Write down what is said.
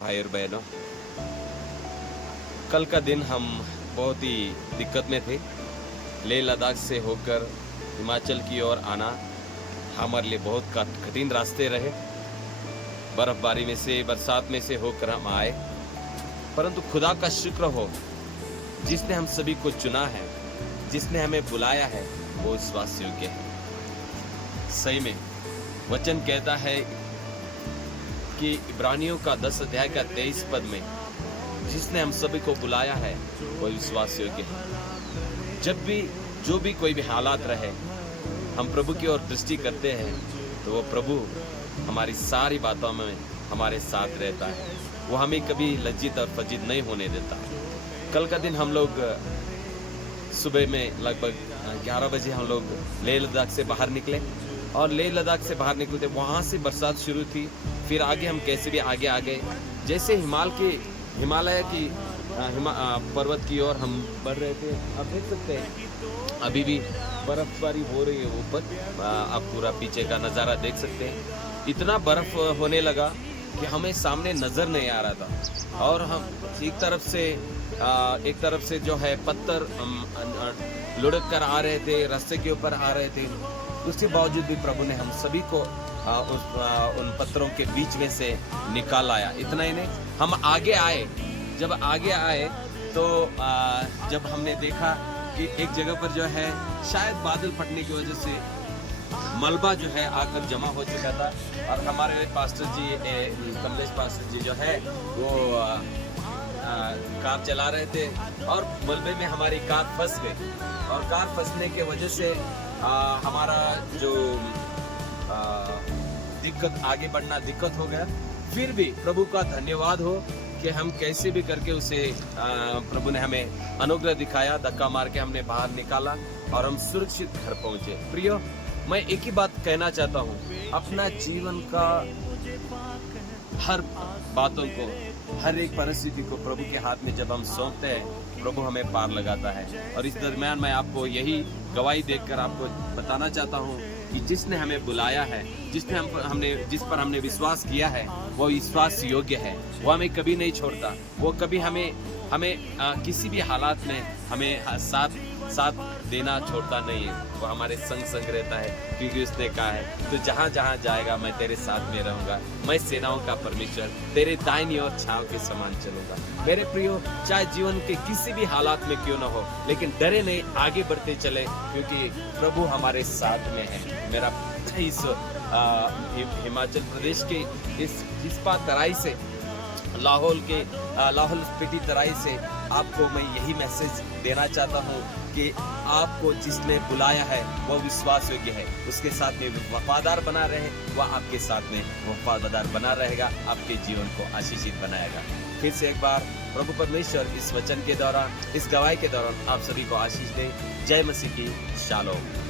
भाई और बहनों, कल का दिन हम बहुत ही दिक्कत में थे। लेह लद्दाख से होकर हिमाचल की ओर आना हमारे लिए बहुत कठिन रास्ते रहे। बर्फबारी में से, बरसात में से होकर हम आए, परंतु खुदा का शुक्र हो जिसने हम सभी को चुना है, जिसने हमें बुलाया है, वो विश्वास योग्य है। सही में वचन कहता है कि इब्रानियों का 10 अध्याय का 23 पद में जिसने हम सभी को बुलाया है वो विश्वास योग्य है। जब भी जो भी कोई भी हालात रहे, हम प्रभु की ओर दृष्टि करते हैं तो वो प्रभु हमारी सारी बातों में हमारे साथ रहता है। वो हमें कभी लज्जित और फजित नहीं होने देता। कल का दिन हम लोग सुबह में लगभग 11 बजे हम लोग लेह लद्दाख से बाहर निकले और लेह लद्दाख से बाहर निकलते वहाँ से बरसात शुरू थी। फिर आगे हम कैसे भी आगे आ गए। जैसे हिमालय की पर्वत की ओर हम बढ़ रहे थे, आप देख सकते हैं अभी भी बर्फबारी हो रही है ऊपर। आप पूरा पीछे का नज़ारा देख सकते हैं। इतना बर्फ होने लगा कि हमें सामने नज़र नहीं आ रहा था और हम एक तरफ से जो है पत्थर लुढ़क कर आ रहे थे, रास्ते के ऊपर आ रहे थे। उसके बावजूद भी प्रभु ने हम सभी को उन पत्थरों के बीच में से निकाल आया। इतना ही नहीं, हम आगे आए। जब आगे आए तो जब हमने देखा कि एक जगह पर जो है शायद बादल फटने की वजह से मलबा जो है आकर जमा हो चुका था और हमारे पास्टर जी, कमलेश पास्टर जी जो है वो कार चला रहे थे और मलबे में हमारी कार फंस गई और कार फंसने के वजह से हमारा जो आगे बढ़ना दिक्कत हो गया। फिर भी प्रभु का धन्यवाद हो कि हम कैसे भी करके उसे प्रभु ने हमें अनुग्रह दिखाया। धक्का मार के हमने बाहर निकाला और हम सुरक्षित घर पहुंचे। प्रियो, मैं एक ही बात कहना चाहता हूँ, अपना जीवन का हर बातों को, हर एक परिस्थिति को प्रभु के हाथ में जब हम सौंपते हैं, प्रभु हमें पार लगाता है। और इस दरम्यान मैं आपको यही गवाही देकर आपको बताना चाहता हूँ कि जिसने हमें बुलाया है, जिस पर हमने विश्वास किया है, वो विश्वास योग्य है। वो हमें कभी नहीं छोड़ता। वो कभी हमें किसी भी हालात में हमें साथ देना छोड़ता नहीं है। वो हमारे संग रहता है, क्योंकि उसने कहा है, तो जहाँ जहाँ जाएगा मैं तेरे साथ में रहूंगा। मैं सेनाओं का परमेश्वर तेरे दाहिनी ओर छांव के समान चलूंगा। मेरे प्रियो, चाहे जीवन के किसी भी हालात में क्यों ना हो, लेकिन डरे नहीं, आगे बढ़ते चले, क्योंकि प्रभु हमारे साथ में है। मेरा इस हिमाचल प्रदेश के इस जिस्पा तराई से, लाहौल स्पीति तराई से आपको मैं यही मैसेज देना चाहता हूँ कि आपको जिसने बुलाया है वो विश्वास योग्य है। उसके साथ में वफादार बना रहे, वह आपके साथ में वफादार बना रहेगा, आपके जीवन को आशीषित बनाएगा। फिर से एक बार प्रभु परमेश्वर इस वचन के दौरान, इस गवाही के दौरान आप सभी को आशीष दे। जय मसीह की शालोम।